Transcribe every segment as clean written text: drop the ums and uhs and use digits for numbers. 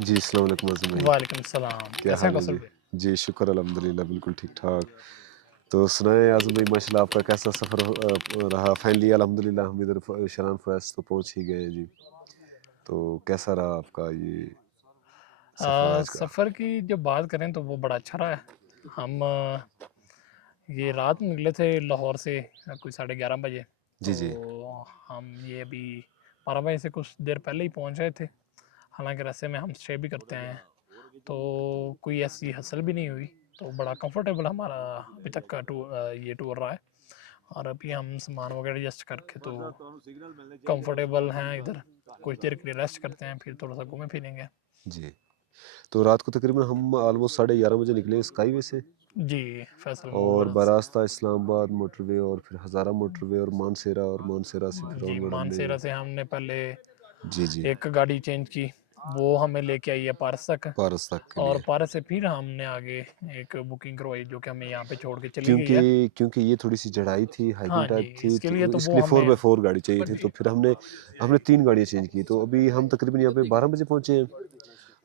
जी, अस्सलाम वालेकुम आज़म भाई, वालेकुम सलाम, क्या कैसे हैं हाल है कौसर जी? भाई? जी, शुक्र अल्हम्दुलिल्लाह बिल्कुल ठीक-ठाक। तो सुनाएँ आज़म भाई माशाल्लाह आपका कैसा सफ़र रहा? फाइनली अल्हम्दुलिल्लाह हम इधर शरान फॉरेस्ट तो पहुँच ही गए जी। तो कैसा रहा आपका ये सफ़र आज का? सफ़र की जब बात करें तो वो बड़ा अच्छा रहा है। हम ये रात में निकले थे लाहौर से कोई 11:30 बजे। जी, तो जी। हम ये अभी 12 बजे से कुछ देर पहले ही पहुँच गए थे। हालाँकि रास्ते में हम स्टे भी करते हैं, तो कोई ऐसी हसल भी नहीं हुई। तो बड़ा कंफर्टेबल हमारा अभी तक का ये टूर रहा है। और अभी हम सामान वगैरह एडजस्ट करके तो कंफर्टेबल हैं इधर। कुछ देर के लिए रेस्ट करते हैं, फिर थोड़ा सा घूमें फिरेंगे। जी, तो रात को तकरीबन हम ऑलमोस्ट 11:30 बजे निकले स्काईवे से जी, फैसल और मूवर्स। बरास्ता इस्लामाबाद मोटरवे और फिर हज़ारा मोटरवे और मानसेरा और मानसेरा से फिर जी, ऑनवर्ड हमने मानसेरा से हमने पहले जी, जी, एक गाड़ी चेंज की, वो हमें लेके आई है पारस तक। पारस तक के और लिए। पारस से फिर हमने आगे एक बुकिंग करवाई जो कि हमें यहाँ पे छोड़ के चली गई है। क्योंकि क्योंकि ये थोड़ी-सी चढ़ाई थी, हाँ हाइकिंग जी, टाइप थी, इसके लिए तो तो इसके वो लिए हमें 4x4 गाड़ी चाहिए थी, तो फिर हमने हमने 3 गाड़ियाँ चेंज की। तो अभी हम तकरीबन यहाँ पे 12 बजे पहुँचे हैं।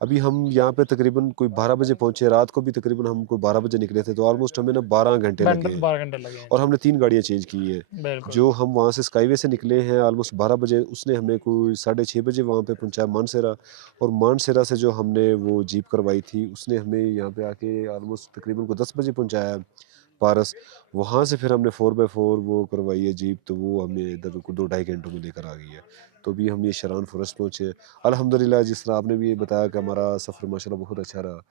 अभी हम यहाँ पे तकरीबन कोई 12 बजे पहुँचे, रात को भी तकरीबन हम कोई 12 बजे निकले थे, तो ऑलमोस्ट हमें ना 12 घंटे लगे हैं 12 घंटे लगे हैं और जी। हमने 3 गाड़ियाँ चेंज की हैं। बिल्कुल। जो हम वहाँ से स्काईवे से निकले हैं ऑलमोस्ट 12 बजे, उसने हमें कोई साढ़े 6 बजे वहाँ पे पहुँचाया मानसेरा और मानसेरा से जो हमने वो जीप करवाई थी, उसने हमें यहाँ पे आके ऑलमोस्ट तकरीबन को 10 बजे पहुँचाया। पारस, वहाँ से फिर हमने 4x4 वो करवाई है जीप, तो वो हमें इधर को 2 ढाई घंटों में लेकर आ गई है। तो अभी हम ये शरान फॉरेस्ट पहुँचे हैं। अल्हम्दुलिल्लाह जिस तरह आपने भी ये बताया कि हमारा सफ़र माशाल्लाह बहुत अच्छा रहा।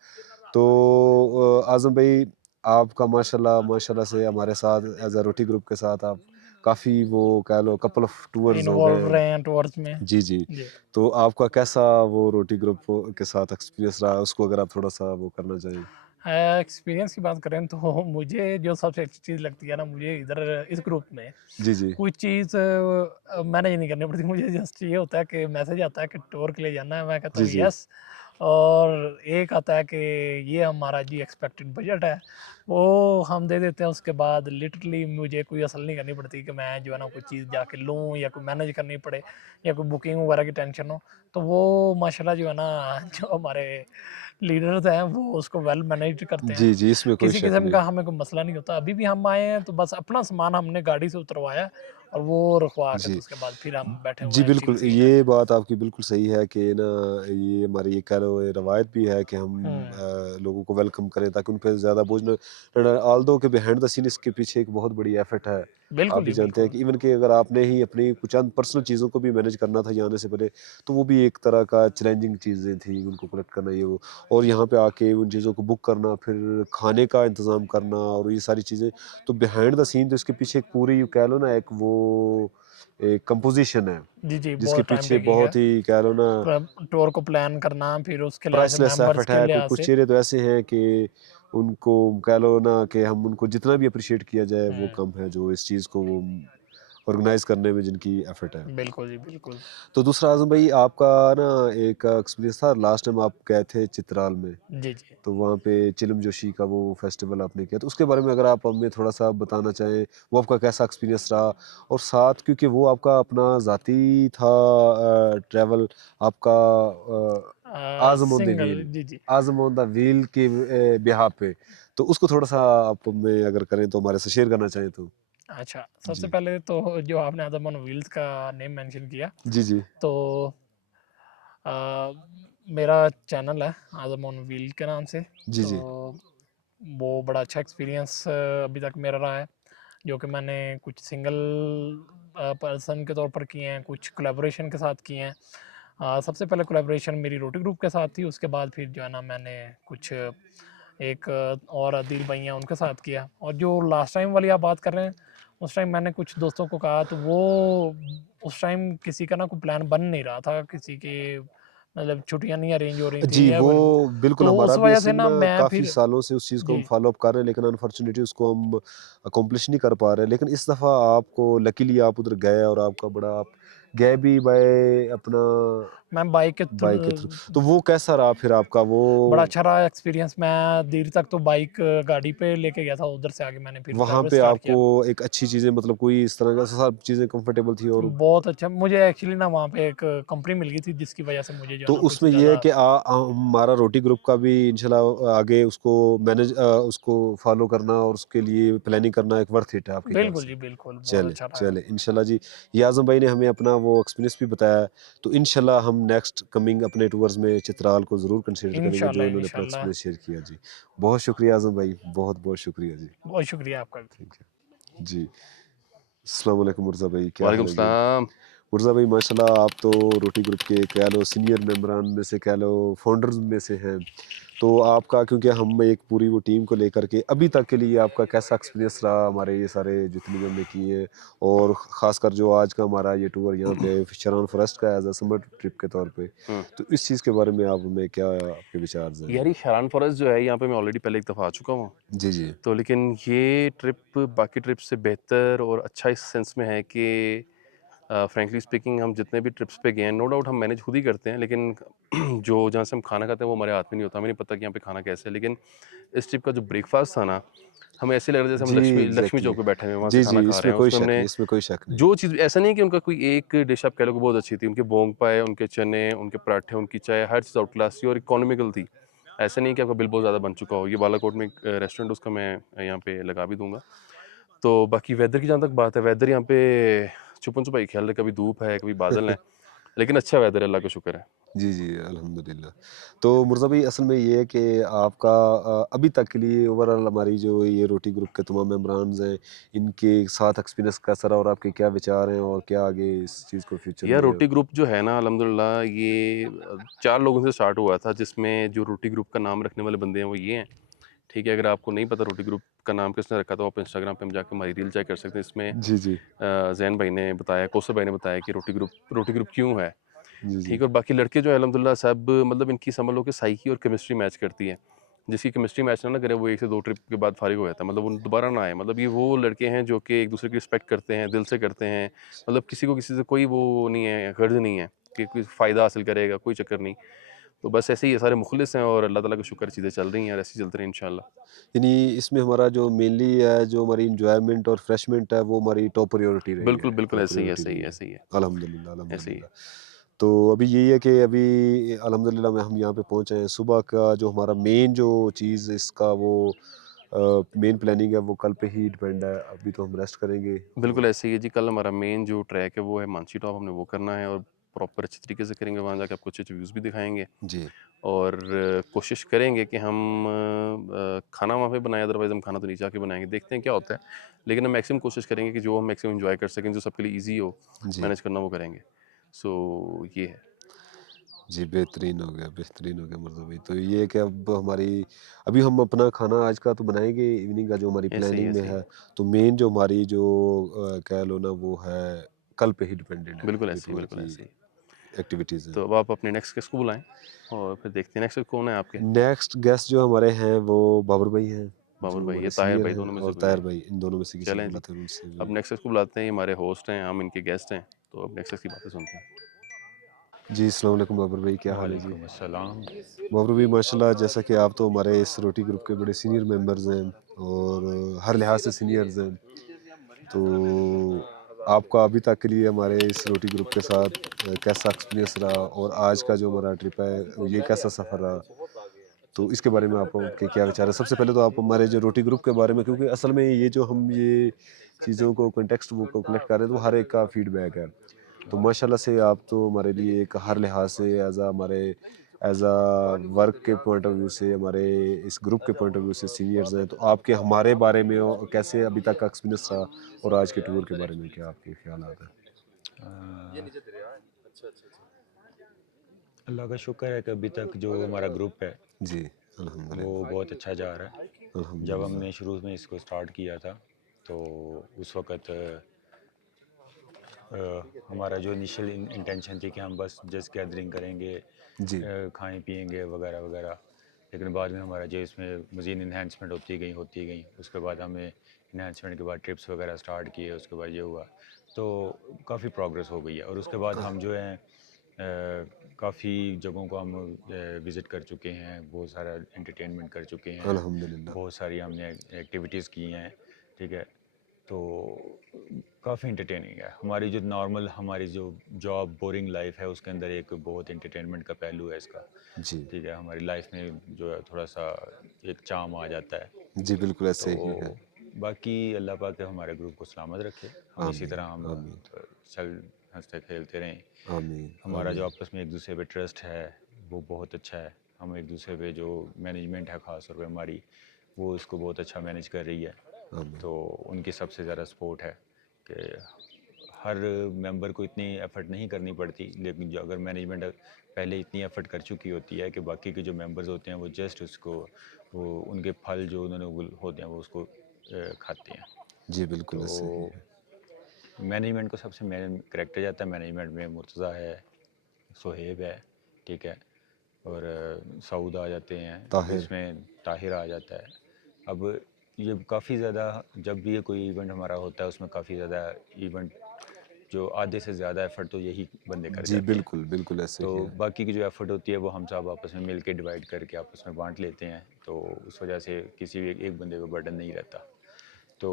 तो आज़म भाई आपका माशाल्लाह माशाल्लाह से हमारे साथ एज़ अ रोटी ग्रुप के साथ आप काफ़ी वो कह लो कपल ऑफ टूर्स हो इन्वॉल्व गए। रहे हैं टूर्स में। जी, जी। जी। तो आपका कैसा वो रोटी ग्रुप के साथ एक्सपीरियंस रहा? उसको अगर आप थोड़ा-सा वो करना चाहें? एक्सपीरियंस की बात करें तो मुझे जो सबसे अच्छी चीज़ लगती है ना, मुझे इधर इस ग्रुप में जी, जी। कोई चीज़ मैनेज नहीं करनी पड़ती। मुझे जस्ट ये होता है कि मैसेज आता है कि टूर के लिए जाना है, मैं कहता जी, हूँ जी। यस। और एक आता है कि ये हमारा जी एक्सपेक्टेड बजट है, वो हम दे देते हैं। उसके बाद लिटरली मुझे कोई हसल नहीं करनी पड़ती कि मैं जो है ना कोई चीज़ जाके लूँ या कोई मैनेज करनी पड़े या कोई बुकिंग वगैरह की टेंशन हो। तो वो माशाल्लाह जो है ना जो हमारे लीडर्स हैं वो उसको वेल मैनेज्ड करते हैं। जी, जी, इसमें कोई किसी शक किस्म नहीं। का हमें कोई मसला नहीं होता। अभी भी हम आए हैं तो बस अपना सामान हमने गाड़ी से उतरवाया और वो रखवा के तो जी। उसके बाद फिर हम बैठे जी, हुए हैं, चिल बिल्कुल, सीन है। ये बात आपकी बिल्कुल सही है कि ना ये हमारी ये कह लो ये रवायत भी है कि हम हुँ, लोगों को वेलकम करें ताकि उन पे ज़्यादा बोझ ना पड़े। ऑल्दो के बिहाइंड द सीन इसके पीछे एक बहुत बड़ी एफर्ट है। आप बिल्कुल भी जी, जानते हैं बिल्कुल। कि इवन कि अगर आपने ही अपनी कुछ चंद पर्सनल चीज़ों को भी मैनेज करना था यहाँ आने से पहले, तो वो भी एक तरह का चैलेंजिंग चीज़ें थी, उनको कलेक्ट करना ये वो और यहाँ पे आके उन चीज़ों को बुक करना, फिर खाने का इंतज़ाम करना और ये सारी चीज़ें, तो बिहाइंड द सीन तो इसके पीछे एक पूरी कह लो ना एक वो एक कंपोज़िशन है। जी, जी, जिसके बहुत टाइम पीछे टेकिंग है। बहुत ही कह लो ना टूर को प्लान करना, फिर उसके लिहाज से प्राइसलेस मेंबर्स एफर्ट के है। लिहाज कुछ से। चेहरे तो ऐसे हैं कि उनको कह लो ना कि हम उनको जितना भी एप्रिशिएट किया जाए वो हुँ, कम है, जो इस चीज़ को वो ऑर्गेनाइज़ करने में जिनकी एफर्ट है। बिल्कुल जी, बिल्कुल। तो दूसरा आज़म भाई आपका ना एक एक्सपीरियंस था लास्ट टाइम आप गए थे चित्राल में, जी, जी। तो वहाँ पे चिलम जोशी का वो फेस्टिवल आपने किया, तो उसके बारे में अगर आप हमें थोड़ा-सा बताना चाहें, वो आपका कैसा एक्सपीरियंस रहा? और साथ क्योंकि वो आपका अपना ज़ाती था ट्रैवल आपका Azam on the single wheel जी, जी। आज़म ऑन द व्हील के बिहाफ़ पे, तो उसको थोड़ा-सा आप हमें अगर करें तो हमारे से शेयर करना चाहें तो? अच्छा, सबसे जी। पहले तो जो आपने आदम ऑन व्हील्स का नेम मेंशन किया, जी, जी। तो अ, मेरा चैनल है आदम ऑन व्हील के नाम से। जी, तो जी। वो बड़ा अच्छा एक्सपीरियंस अभी तक मेरा रहा है, जो कि मैंने कुछ सिंगल पर्सन के तौर पर किए हैं, कुछ कोलैबोरेशन के साथ किए हैं। सबसे पहले कोलैबोरेशन मेरी रोटी ग्रुप के साथ थी, उसके बाद फिर जो है ना मैंने कुछ एक और अदील भाई हैं उनके साथ किया। और जो लास्ट टाइम वाली आप बात कर रहे हैं, उस टाइम मैंने कुछ दोस्तों को कहा, तो वो उस टाइम किसी का ना कोई प्लान बन नहीं रहा था, किसी के मतलब छुट्टियाँ नहीं अरेंज हो रही थी जी, या वो फिर। बिल्कुल तो हमारा उस भी ये वजह से सीन ना ना मैं काफ़ी फिर। सालों से उस चीज़ को हम जी, फ़ॉलो अप कर रहे हैं, लेकिन अनफॉर्चुनेटली उसको हम अकॉम्प्लिश नहीं कर पा रहे हैं। लेकिन इस दफ़ा आपको लकीली आप उधर गए और आपका बड़ा आप गए भी बाय अपना मैं बाइक के बाइक के थ्रू। थ्रू तो वो कैसा रहा फिर आपका वो? बड़ा अच्छा रहा एक्सपीरियंस। मैं देर तक तो बाइक गाड़ी पे लेके गया था, उधर से आगे मैंने फिर वहाँ ट्रैवल पे स्टार्ट आपको किया। एक अच्छी चीज़ें मतलब कोई इस तरह का सब चीज़ें कंफर्टेबल थी और बहुत अच्छा मुझे एक्चुअली ना वहाँ पे एक कंपनी मिल गई थी जिसकी वजह से मुझे जो है तो ना कुछ उसमें ये है ज़्यादा। कि हमारा रोटी ग्रुप का भी इंशाल्लाह आगे उसको उसको फॉलो करना और उसके लिए प्लानिंग करना एक वर्थ इट है आपके ख्याल बिल्कुल से? जी, बिल्कुल, बहुत चले, अच्छा रहा है। चले इंशाल्लाह जी। ये आज़म भाई ने हमें अपना वो एक्सपीरियंस भी बताया, तो इंशाल्लाह हम नेक्स्ट कमिंग अपने टूर्स में चित्राल को ज़रूर कंसीडर करेंगे जो इंशाल्लाह, इन्होंने अपना इंशाल्लाह। एक्सपीरियंस शेयर किया जी। बहुत शुक्रिया आज़म भाई, बहुत-बहुत शुक्रिया जी। बहुत शुक्रिया आपका भी। Thank you. जी, अस्सलाम वालेकुम मुर्ज़ा भाई, क्या वालेकुम हाल है जी? सलाम। मुर्ज़ा भाई माशाल्लाह आप तो रोटी ग्रुप के कह लो सीनियर मेंबरान में से कह लो फाउंडर्स में से हैं। तो आपका क्योंकि हम एक पूरी वो टीम को लेकर के अभी तक के लिए आपका कैसा एक्सपीरियंस रहा हमारे ये सारे जितने भी हमने किए हैं और ख़ासकर जो आज का हमारा ये टूर यहाँ पे फिशरॉन फॉरेस्ट का एज़ अ समर ट्रिप के तौर पे, हुँ। तो इस चीज़ के बारे में आप हमें क्या आपके विचार हैं? यार ये शारान फॉरेस्ट जो है यहाँ पे मैं ऑलरेडी पहले एक दफ़ा आ चुका हूँ। जी, जी। तो लेकिन ये ट्रिप बाकी ट्रिप से बेहतर और अच्छा इस सेंस में है कि फ्रैंकली स्पीकिंग हम जितने भी ट्रिप्स पे गए हैं नो डाउट हम मैनेज खुद ही करते हैं, लेकिन जो जहाँ से हम खाना खाते हैं वो हमारे हाथ में नहीं होता। हमें नहीं पता कि यहाँ पे खाना कैसे है, लेकिन इस ट्रिप का जो ब्रेकफ़ास्ट था ना, हमें ऐसे लग रहा था जैसे हम जी, लक्ष्मी एग्ज़ैक्टली। चौक पे बैठे हुए हैं, वहाँ से जी, खाना जी, खा रहे इसमें हैं। कोई उसमें शक हमने नहीं, इसमें कोई शक नहीं। जो चीज़ ऐसा नहीं है कि उनका कोई एक डिश आप कह लो कि बहुत अच्छी थी। उनके बोंग पाए, उनके चने, उनके पराठे, उनकी चाय, हर चीज़ आउट क्लास थी और इकोनॉमिकल थी। ऐसा नहीं है कि आपका बिल बहुत ज़्यादा बन चुका हो। ये बालाकोट में एक रेस्टोरेंट उसका मैं यहाँ पे लगा भी दूँगा। तो बाकी वेदर की जहाँ तक बात है, वेदर यहाँ पे छुपन-छुपाई ख्याल है, कभी धूप है, कभी बादल हैं, लेकिन अच्छा वेदर है, अल्लाह का शुक्र है। जी, जी, अल्हम्दुलिल्लाह। तो मुर्ज़ा भाई असल में ये है कि आपका अभी तक के लिए ओवरऑल हमारी जो ये रोटी ग्रुप के तमाम मेंबरान्स हैं, इनके साथ एक्सपीरियंस कैसा रहा और आपके क्या विचार हैं और क्या आगे इस चीज़ को फ्यूचर यार में रोटी ग्रुप जो है ना अल्हम्दुलिल्लाह ये 4 लोगों से स्टार्ट हुआ था, जिसमें जो रोटी ग्रुप का नाम रखने वाले बंदे हैं वो ये हैं। ठीक है, अगर आपको नहीं पता रोटी ग्रुप का नाम किसने रखा तो आप इंस्टाग्राम पे हम जाके हमारी रील चेक कर सकते हैं। इसमें जी, जी। ज़ैन भाई ने बताया, कौसर भाई ने बताया कि रोटी ग्रुप क्यों है। जी, जी। ठीक है, और बाकी लड़के जो है अल्हम्दुलिल्लाह सब मतलब इनकी समझ लो कि साइकी और केमिस्ट्री मैच करती है। जिसकी केमिस्ट्री मैच ना करे वो 1 से 2 ट्रिप के बाद फारिग हो जाता है, मतलब वो दोबारा ना आए। मतलब ये वो लड़के हैं जो कि एक दूसरे की रिस्पेक्ट करते हैं, दिल से करते हैं। मतलब किसी को किसी से कोई वो नहीं है, गर्ज़ नहीं है कि कोई फ़ायदा हासिल करेगा, कोई चक्कर नहीं। तो बस ऐसे ही ये सारे मुखलिस हैं और अल्लाह ताला का शुक्र चीज़ें चल रही हैं और ऐसे ही चलती रहें इंशाल्लाह। यानी इसमें हमारा जो मेनली है, जो हमारी एन्जॉयमेंट और रिफ्रेशमेंट है, वो हमारी टॉप प्रायोरिटी रही है, बिल्कुल, बिल्कुल टॉप ऐसे ही, प्रायोरिटी ऐसे ही, रही है। ऐसे ही है, अल्हम्दुलिल्लाह, ऐसे ही है। अल्हम्दुलिल्लाह। तो अभी यही है कि अभी अल्हम्दुलिल्लाह में हम यहाँ पे पहुँचे हैं। सुबह का जो हमारा मेन जो चीज़ इसका वो मेन प्लानिंग है वो कल पे ही डिपेंड है। अभी तो हम रेस्ट करेंगे बिल्कुल और ऐसे ही है जी। कल हमारा मेन जो ट्रैक है वो है मानसी टॉप, हमने वो करना है और प्रॉपर अच्छे तरीके से करेंगे। वहाँ जाके आपको अच्छे-अच्छे व्यूज़ भी दिखाएँगे जी। और कोशिश करेंगे कि हम खाना वहाँ पे बनाएँ, अदरवाइज़ हम खाना तो नीचे आके बनाएँगे। देखते हैं क्या होता है। लेकिन हम मैक्सिमम कोशिश करेंगे कि जो हम मैक्सिमम एन्जॉय कर सकें, जो सबके लिए ईज़ी हो, जी। मैनेज करना वो करेंगे। सो ये है। जी, बेहतरीन हो गया मुर्ज़ा भाई। तो ये है कि अब हमारी अभी हम अपना खाना आज का तो बनाएँगे, इवनिंग का जो हमारी ऐसे ही, प्लानिंग में ऐसे ही। है। तो मेन जो हमारी जो कह लो ना वो है कल पे ही डिपेंडेंट है, बिल्कुल ये ऐसे ही, टूर बिल्कुल की ऐसे ही। एक्टिविटीज़ हैं। तो अब आप अपने नेक्स्ट गेस्ट को बुलाएँ और फिर देखते हैं नेक्स्ट कौन है आपके? नेक्स्ट गेस्ट जो हमारे हैं वो बाबर भाई हैं, बाबर जो भाई हमारे या ताहिर सीनियर भाई, हैं दोनों में से और कोई ताहिर है। भाई, इन दोनों में से किसी को चलें जी। बुलाते हैं उनसे अब जो नेक्स्ट गेस्ट को बुलाते हैं, ये हमारे होस्ट हैं, हम इनके गेस्ट हैं। तो अब नेक्स्ट गेस्ट की बातें सुनते हैं। जी, अस्सलाम वालेकुम बाबर भाई, क्या हाल है जी? वालेकुम अस्सलाम। बाबर भाई माशाल्लाह जैसा कि आप तो हमारे इस रोटी ग्रुप के बड़े सीनियर मेंबर्स हैं और हर लिहाज से सीनियर्स हैं। तो आपका अभी तक के लिए हमारे इस रोटी ग्रुप के साथ कैसा एक्सपीरियंस रहा और आज का जो हमारा ट्रिप है ये कैसा सफ़र रहा? तो इसके बारे में आपके क्या विचार है? सबसे पहले तो आप हमारे जो रोटी ग्रुप के बारे में क्योंकि असल में ये जो हम ये चीज़ों को कॉन्टेक्स्ट वो को कलेक्ट कर रहे हैं तो हर एक का फीडबैक है। तो माशाल्लाह से आप तो हमारे लिए एक हर लिहाज से एज़ अ वर्क के पॉइंट ऑफ व्यू से हमारे इस ग्रुप के पॉइंट ऑफ व्यू से सीनियर्स हैं। तो आपके हमारे बारे में और कैसे अभी तक का एक्सपीरियंस रहा और आज के टूर के बारे में क्या आपके ख़्यालात हैं? अ, अल्लाह का शुक्र है कि अभी तक जो हमारा ग्रुप है जी, वो अल्हम्दुलिल्लाह, बहुत अच्छा जा रहा है। जब अल्हम्दुलिल्लाह। हमने शुरू में इसको स्टार्ट किया था तो उस वक़्त हमारा जो इनिशियल इंटेंशन थी कि हम बस जस्ट गैदरिंग करेंगे, जी, खाएँ पिएँगे वगैरह वगैरह। लेकिन बाद में हमारा जो इसमें मज़ीद इन्हांसमेंट होती गई। उसके बाद हमें इन्हांसमेंट के बाद ट्रिप्स वगैरह स्टार्ट किए, उसके बाद ये हुआ। तो काफ़ी प्रोग्रेस हो गई है और उसके बाद हम जो हैं काफ़ी जगहों को हम विज़िट कर चुके हैं, बहुत सारा एंटरटेनमेंट कर चुके हैं, अल्हम्दुलिल्लाह। बहुत सारी हमने एक्टिविटीज़ की हैं, ठीक है। तो काफ़ी एंटरटेनिंग है हमारी जो नॉर्मल हमारी जो जॉब बोरिंग लाइफ है उसके अंदर एक बहुत एंटरटेनमेंट का पहलू है इसका, जी। ठीक है। हमारी लाइफ में जो है थोड़ा सा एक चार्म आ जाता है। जी, बिल्कुल ऐसे ही है। तो बाकी अल्लाह पाक हमारे ग्रुप को सलामत रखे, हम इसी आमीन, तरह हम आमीन, चल हंसते खेलते रहें। आमीन, हमारा जो आमीन, आपस में एक दूसरे पे ट्रस्ट है वो बहुत अच्छा है। हम एक दूसरे पे जो मैनेजमेंट है ख़ास तौर पे हमारी, वो इसको बहुत अच्छा मैनेज कर रही है। आमीन। तो उनकी सबसे ज़्यादा सपोर्ट है कि हर मेंबर को इतनी एफ़र्ट नहीं करनी पड़ती, लेकिन जो अगर मैनेजमेंट पहले इतनी एफ़र्ट कर चुकी होती है कि बाकी के जो मेंबर्स होते हैं वो जस्ट उसको वो उनके फल जो उन्होंने होते हैं वो उसको खाते हैं। जी, बिल्कुल ऐसे ही तो है। मैनेजमेंट को सबसे मेन करेक्टर जाता है मैनेजमेंट में मुर्तज़ा है, सोहेब है, ठीक है, और सऊद आ जाते हैं, अब ताहिर। इसमें ताहिर आ जाता है। अब ये काफ़ी ज़्यादा जब भी ये कोई इवेंट हमारा होता है उसमें काफ़ी ज़्यादा इवेंट जो आधे से ज़्यादा एफ़र्ट तो यही बंदे कर जी, जाते हैं। बिल्कुल, बिल्कुल ऐसे तो ही है। बाकी की जो एफ़र्ट होती है वो हम सब आपस में मिल के डिवाइड करके आपस में बाँट लेते हैं, तो उस वजह से किसी भी एक बंदे पे बर्डन नहीं रहता। तो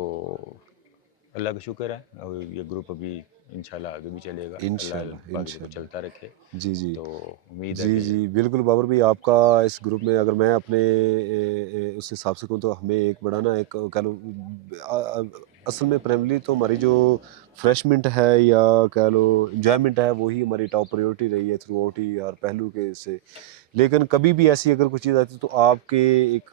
अल्लाह का शुक्र है और ये ग्रुप अभी इंशाल्लाह आगे भी चलेगा, अल्लाह इंशाल्लाह, आगे को इंशाल्लाह। चलता रखे। जी, जी। तो उम्मीद है जी, कि जी, बिल्कुल बाबर भाई आपका इस ग्रुप में अगर मैं अपने उस हिसाब से कहूँ तो हमें एक बड़ा ना एक कह लो असल में प्राइमरी तो हमारी जो फ्रेशमेंट है या कह लो एन्जॉयमेंट है वही हमारी टॉप प्रायोरिटी रही है थ्रू आउट ही हर पहलू के से। लेकिन कभी भी ऐसी अगर कुछ चीज़ आती है तो आपके एक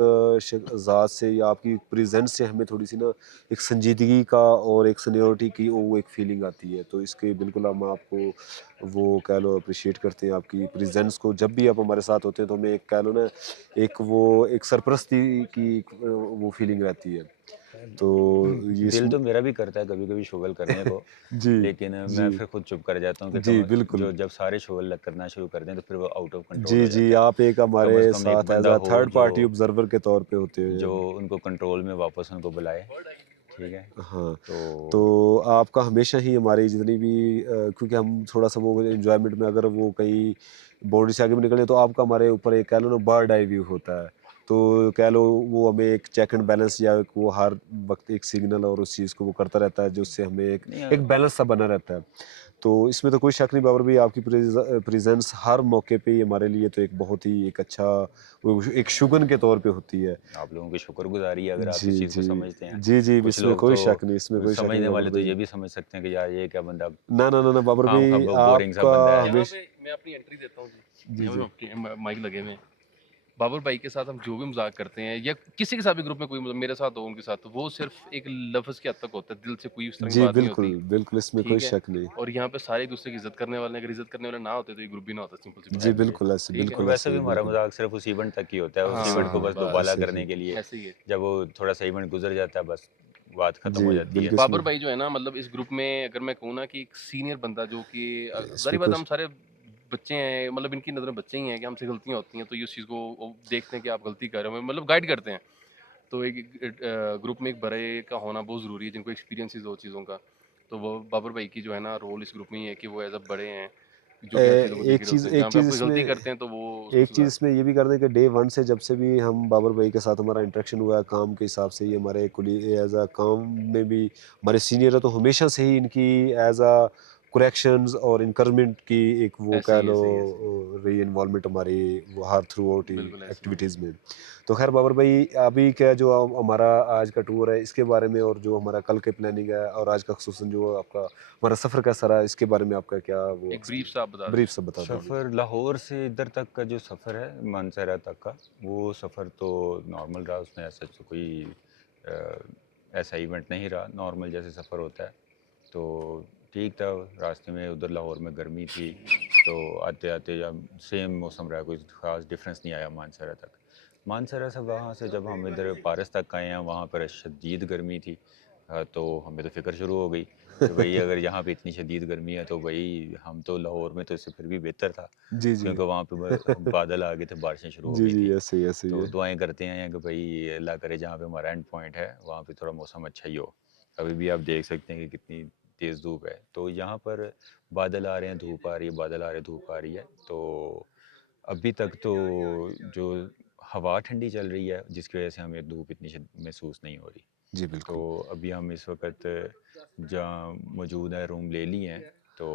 ज़ात से या आपकी प्रेज़ेंस से हमें थोड़ी-सी ना एक संजीदगी का और एक सीनियरिटी की वो एक फ़ीलिंग आती है। तो इसके बिल्कुल हम आपको वो कह लो अप्रिशिएट करते हैं आपकी प्रेज़ेंस को। जब भी आप हमारे साथ होते हैं तो हमें एक कह लो ना एक वो एक सरपरस्ती की वो फ़ीलिंग रहती है। तो ये दिल इसमें तो मेरा भी करता है कभी-कभी शुगल करने को, जी, लेकिन जी। मैं फिर खुद चुप कर जाता हूँ कि जी, बिल्कुल। जो जब सारे शुगल करना शुरू कर दें तो फिर वो आउट ऑफ कंट्रोल जी, हो जी, जाता है। आप एक कम से हमारे कम एक साथ बंदा एज़ अ हो थर्ड पार्टी ऑब्ज़र्वर के तौर पे होते जो हैं। उनको कंट्रोल में वापस उनको बुलाए, ठीक है? हाँ, तो तो आपका हमेशा ही हमारी जितनी भी क्योंकि हम थोड़ा-सा वो एन्जॉयमेंट में अगर वो कहीं बाउंड्री से आगे भी निकले तो आपका हमारे ऊपर एक कह लो ना बर्ड आई व्यू होता है। तो कह लो वो हमें एक चेक एंड बैलेंस या एक वो हर वक़्त एक सिग्नल और उस चीज़ को वो करता रहता है जिससे हमें एक नहीं एक बैलेंस सा बना रहता है। तो इसमें तो कोई शक नहीं बाबर भाई आपकी प्रेज़ेंस हर मौके पे ही हमारे लिए तो एक बहुत ही एक अच्छा वो एक शुगन के तौर पे होती है। आप लोगों की शुक्रगुज़ारी है अगर आप जी, इस चीज़ को जी। समझते हैं। जी, जी, कुछ इसमें लोग कोई तो शक नहीं इसमें कोई शक नहीं समझने बाबर वाले तो भाई। ये भी समझ सकते हैं कि यार ये क्या बंदा ना, ना, ना, ना बाबर खामखा भाई बोरिंग सा आपका बंदा है। यहाँ हमेश पे मैं अपनी एंट्री देता हूँ जी, जी, यहाँ पे जी। आपके माइक लगे हुए हैं। बाबर भाई के साथ हम जो भी मजाक करते हैं या किसी के साथ भी ग्रुप में कोई मेरे साथ हो उनके साथ, तो वो सिर्फ एक लफ्ज़ के हद तक होता है, दिल से कोई उस तरह की जी, बात नहीं बिल्कुल, होती, बिल्कुल इसमें कोई ठीक है। शक नहीं। और यहाँ पे सारे एक दूसरे की इज्जत करने वाले हैं, अगर इज्जत करने वाले ना होते तो ये ग्रुप भी ना होता, सिंपल सी जी, बात है, बिल्कुल ऐसे ठीक है। और बिल्कुल वैसे ऐसे भी ही, हमारा बिल्कुल। मज़ाक सिर्फ़ उस इवेंट तक ही होता है, उस हाँ इवेंट को हाँ, बस बस दोबाला ऐसे करने ही। के लिए। ऐसे ही है। जब वो थोड़ा-सा इवेंट गुज़र जाता है बस बात ख़त्म जी, हो जाती है। बिल्कुल इसमें बाबर भाई जो है ना, मतलब इस ग्रुप में अगर मैं कहूँ ना कि एक सीनियर बंदा जो कि इसमें ज़ाहिर बात कोई हम सारे बच्चे हैं, मतलब इनकी नज़र में बच्चे ही हैं कि हमसे गलतियाँ होती हैं, तो ये उस चीज़ को वो देखते हैं कि आप गलती कर रहे हो, मतलब गाइड करते हैं। तो एक ग्रुप में एक बड़े का होना बहुत ज़रूरी है जिनको एक्सपीरियंस हो चीज़ों का। तो वो बाबर भाई की जो है ना रोल इस ग्रुप में ही है कि वो एज़ अ बड़े हैं, जो कि हर चीज़ों को देख रहे होते हैं। एक जहाँ पे आप चीज़ कोई गलती इसमें करते हैं तो वो उसको एक चीज़ सुधार। इसमें ये भी कर दें कि डे 1 से जब से भी हम बाबर भाई के साथ हमारा इंटरेक्शन हुआ है काम के हिसाब से, ये हमारे कुली एज़ अ काम में भी हमारे सीनियर है, तो हमेशा से ही इनकी एज़ अ करेक्शंस और इनकरमेंट की एक वो ऐसे कह ही, लो ऐसे ही, ऐसे ही। रही इन्वॉल्वमेंट हमारी वो हर थ्रू आउट ही बिल्कुल ऐसे ही है। एक्टिविटीज़ में। तो खैर बाबर भाई अभी क्या जो हमारा आज का टूर है इसके बारे में और जो हमारा कल की प्लानिंग है और आज का ख़ुसूसन जो आपका हमारा सफ़र कैसा रहा इसके बारे में आपका क्या वो एक ब्रीफ सा आप बता दें। ब्रीफ सा बता दीजिए। सफ़र लाहौर से इधर तक का जो सफ़र है मानसरा तक का, वो सफ़र तो नॉर्मल रहा, उसमें ऐसा तो कोई ऐसा इवेंट नहीं रहा, नॉर्मल जैसे सफ़र होता है। तो ठीक था, रास्ते में उधर लाहौर में गर्मी थी, तो आते-आते जब सेम मौसम रहा, कोई ख़ास डिफरेंस नहीं आया मानसरा तक। मानसरा से वहाँ से जब हम इधर पारस तक आए हैं, वहाँ पर शदीद गर्मी थी। तो हमें तो फ़िक्र शुरू हो गई कि भई अगर यहाँ पे इतनी शदीद गर्मी है तो भई हम तो लाहौर में तो इससे फिर भी बेहतर था, जी, जी। क्योंकि वहाँ पे बादल आ गए थे, बारिशें शुरू हो जी, गई जी, थी। ऐसे ही तो है। दुआएँ करते हैं कि भई अल्लाह करे जहाँ पे हमारा एंड पॉइंट है, वहाँ पे थोड़ा मौसम अच्छा ही हो। अभी भी आप देख सकते हैं कि कितनी तेज़ धूप है। तो यहाँ पर बादल आ रहे हैं, धूप आ रही है, बादल आ रहे हैं, धूप आ रही है। तो अभी तक तो जो हवा ठंडी चल रही है, जिसकी वजह से हमें धूप इतनी महसूस नहीं हो रही। जी तो बिल्कुल। अभी हम इस वक्त जहाँ मौजूद है, रूम ले लिए हैं। तो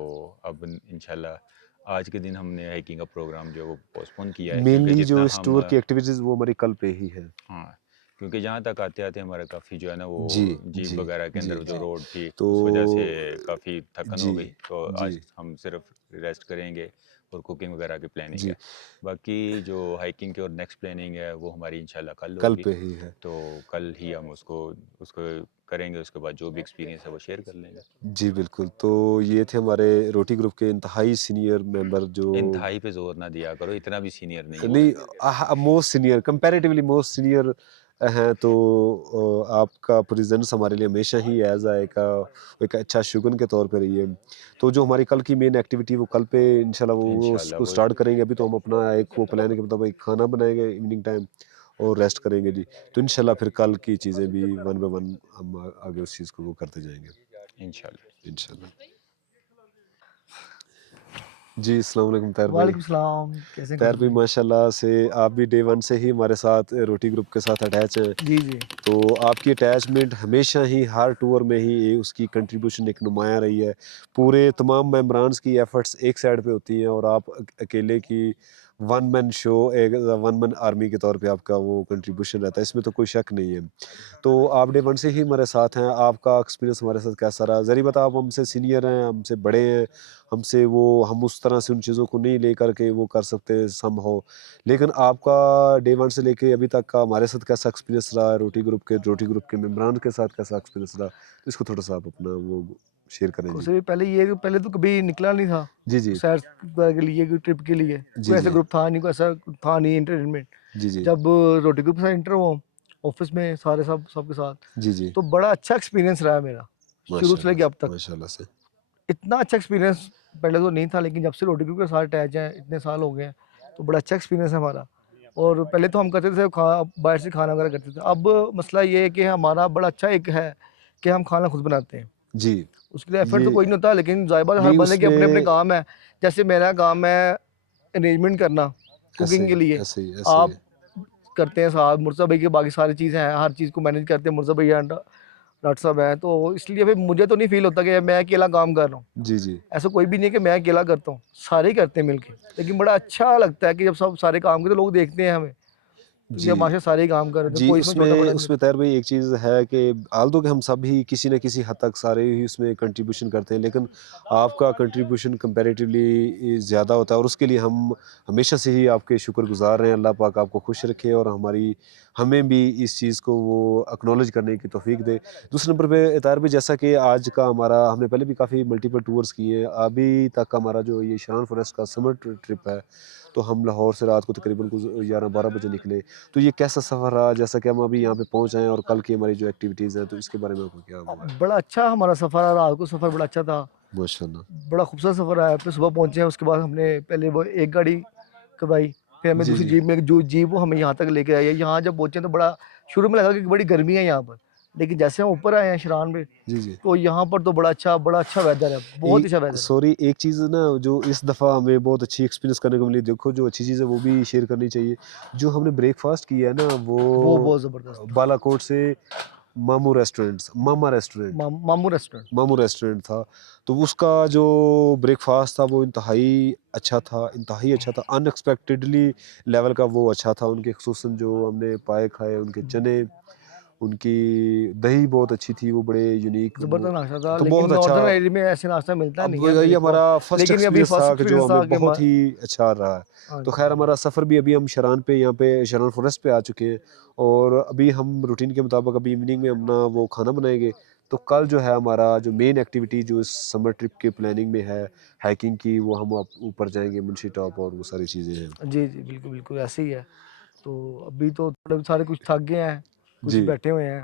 अब इंशाल्लाह आज के दिन हमने हाइकिंग का प्रोग्राम जो है वो पोस्टपोन किया है, क्योंकि मेनली जो जितना इस हम टूर की एक्टिविटीज़ वो हमारी कल पे ही है। हाँ, क्योंकि जहाँ तक आते-आते हमारा काफ़ी जो है ना वो जी, जीप जी, वगैरह के जी, अंदर जो जी। रोड थी, तो उस वजह से काफ़ी थकन हो जी, गई। तो जी, आज हम सिर्फ रेस्ट करेंगे और कुकिंग वगैरह की प्लानिंग जी, है। बाकी जो हाइकिंग की और नेक्स्ट प्लानिंग है वो हमारी इंशाल्लाह कल कल होगी। पे ही है। तो कल ही हम उसको उसको करेंगे, उसके बाद जो भी एक्सपीरियंस है वो शेयर कर लेंगे। जी बिल्कुल, तो ये थे हमारे रोटी ग्रुप के इंतहाई सीनियर मेंबर जो इंतहाई पे ज़ोर ना दिया करो, इतना भी सीनियर नहीं हूँ मैं। नहीं most senior comparatively most senior हैं। तो आपका प्रेजेंस हमारे लिए हमेशा ही एज आ एक अच्छा शुगन के तौर पे रही है। तो जो हमारी कल की मेन एक्टिविटी वो कल पे इंशाल्लाह वो इंशाल्लाह उसको वो स्टार्ट करेंगे। अभी तो हम अपना एक वो प्लान है कि मतलब एक खाना बनाएंगे इवनिंग टाइम और रेस्ट करेंगे जी। तो इंशाल्लाह फिर कल की चीज़ें भी वन बाय वन हम आगे उस चीज़ को वो करते जाएंगे इंशाल्लाह। इंशाल्लाह। जी अस्सलाम वालेकुम तैर भाई। वालेकुम सलाम, कैसे हैं तैर कासिम भाई भाई? माशाल्लाह से आप भी डे वन से ही हमारे साथ रोटी ग्रुप के साथ अटैच हैं। जी, जी। तो आपकी अटैचमेंट हमेशा ही हर टूर में ही उसकी कंट्रीब्यूशन एक नुमायाँ रही है। पूरे तमाम मेंबरान्स की एफर्ट्स एक साइड पे होती हैं और आप अकेले की वन मैन शो एक वन मैन आर्मी के तौर पे आपका वो कंट्रीब्यूशन रहता है, इसमें तो कोई शक नहीं है। तो आप डे वन से ही हमारे साथ हैं, आपका एक्सपीरियंस हमारे साथ कैसा रहा? ज़रूरी बता आप हमसे सीनियर हैं, हमसे बड़े हैं, हमसे वो हम उस तरह से उन चीज़ों को नहीं लेकर के वो कर सकते समहाउ। लेकिन आपका डे वन से लेके अभी तक का हमारे साथ कैसा एक्सपीरियंस रहा है? रोटी ग्रुप के मेंबरान के साथ कैसा एक्सपीरियंस रहा? तो इसको थोड़ा-सा आप अपना वो शेयर करें जी। उससे भी पहले ये कि पहले तो कभी निकला नहीं था, जी, जी। सैर के लिए, कोई ट्रिप के लिए। जी, कोई ऐसा जी। ग्रुप था नहीं, कोई ऐसा था नहीं एंटरटेनमेंट। जी, जी। जब रोटी ग्रुप से एंटर हुआ ऑफिस में सारे सबके साथ, जी, जी। तो बड़ा अच्छा एक्सपीरियंस रहा मेरा, शुरू से माशाल्लाह लेके से, अब तक। माशाल्लाह से। इतना अच्छा एक्सपीरियंस पहले तो नहीं था, लेकिन जब से रोटी ग्रुप के साथ अटैच हैं, इतने साल हो गए हैं, तो बड़ा अच्छा एक्सपीरियंस है हमारा। और पहले तो हम करते थे बाहर से खाना वगैरह करते थे। अब मसला ये है कि हमारा बड़ा अच्छा एक है कि हम खाना खुद बनाते हैं। जी, उसके लिए एफर्ट ये तो कोई नहीं होता, लेकिन ज़ाहिर बात है हर नहीं बंदे के अपने-अपने उसमें काम है। जैसे मेरा काम है अरेंजमेंट करना ऐसे कुकिंग के ही, लिए, ऐसे ही, ऐसे ही। आप करते हैं साथ मुर्ज़ा भाई की बाकी सारी चीज़ें हैं, हर चीज़ को मैनेज करते हैं मुर्ज़ा भैया डॉक्टर साहब हैं, तो इसलिए फिर मुझे तो नहीं फ़ील होता कि मैं अकेला काम कर रहा हूँ। जी, जी। ऐसा कोई भी नहीं है कि मैं अकेला करता हूँ, सारे ही करते हैं मिलके। लेकिन बड़ा अच्छा लगता है कि जब सब सारे काम करते हैं, लोग देखते हैं हमें, क्योंकि जी। हम आखिर सारे ही काम कर रहे थे, जी, कोई इसमें छोटा-बड़ा उसमें नहीं उसमें होता। तैर भाई एक चीज़ है कि ऑल्दो कि हम सब ही किसी न किसी हद तक सारे ही उसमें कंट्रीब्यूशन करते हैं, लेकिन आपका कंट्रीब्यूशन कंपैरेटिवली ज़्यादा होता है और उसके लिए हम हमेशा से ही आपके शुक्रगुज़ार हैं। अल्लाह पाक आपको खुश रखे और हमें भी इस चीज़ को वो एक्नॉलेज करने की तौफ़ीक दे। दूसरे नंबर पे ताहिर भाई जैसा कि आज का हमारा हमने पहले भी काफ़ी मल्टीपल टूर्स किए हैं, अभी तक हमारा जो ये शरान फॉरेस्ट का समर ट्रिप है, तो हम लाहौर से रात को तकरीबन कुछ 11-12 बजे निकले। तो ये कैसा सफ़र रहा? जैसा कि हम अभी यहाँ पे पहुँच आए हैं और कल की हमारी जो एक्टिविटीज़ हैं, तो इसके बारे में आपको क्या वो है? बड़ा अच्छा हमारा सफ़र रहा, रात को सफ़र बड़ा अच्छा था। माशाल्लाह। बड़ा खूबसूरत सफ़र रहा। फिर सुबह पहुँचे हैं, उसके बाद हमने पहले वो एक गाड़ी करवाई, फिर हमें जी, दूसरी जी। जीप में जो जीप वो हमें यहाँ तक लेके आई है। यहाँ जब पहुँचे तो बड़ा शुरू में लगा कि बड़ी गर्मी है यहाँ पर, लेकिन जैसे हम ऊपर आए हैं शिरान पे, जी, जी। तो यहाँ पर तो बड़ा अच्छा वेदर है, बहुत अच्छा वेदर है। सॉरी एक चीज़ ना जो इस दफ़ा हमें बहुत अच्छी एक्सपीरियंस करने को मिली, देखो जो अच्छी चीज़ है वो भी शेयर करनी चाहिए। जो हमने ब्रेकफ़ास्ट किया है ना वो वो बहुत ज़बरदस्त था। बालाकोट से मामू रेस्टोरेंट। मामू रेस्टोरेंट था। तो उसका जो ब्रेकफ़ास्ट था वो इंतहाई अच्छा था, अनएक्सपेक्टेडली लेवल का वो अच्छा था। उनके ख़ुसूसन जो हमने पाए खाए, उनके चने, उनकी दही बहुत अच्छी थी, वो बड़े यूनिक वो ज़बरदस्त नाश्ता था, तो लेकिन बहुत अच्छा। नॉर्दर्न एरिया में ऐसे नाश्ता मिलता नहीं अब है यही हमारा ब्रेकफास्ट। फर्स्ट लेकिन अभी एक्सपीरियंस फर्स्ट था कि जो एक्सपीरियंस था हमें कि बहुत ही अच्छा रहा है। हाँ तो जी। खैर हमारा सफ़र भी अभी हम शरान पे यहाँ पे शरान फॉरेस्ट पे आ चुके हैं और अभी हम रूटीन के मुताबिक अभी इवनिंग में अपना वो खाना बनाएंगे। तो कल जो है हमारा जो मेन एक्टिविटी जो इस समर ट्रिप के प्लानिंग में है हाइकिंग की, वो हम ऊपर जाएंगे मुंशी टॉप और वो सारी चीज़ें हैं। जी, जी, बिल्कुल, बिल्कुल ऐसे ही है। तो अभी तो थोड़े सारे कुछ थक गए हैं, कुछ जी, बैठे हुए हैं,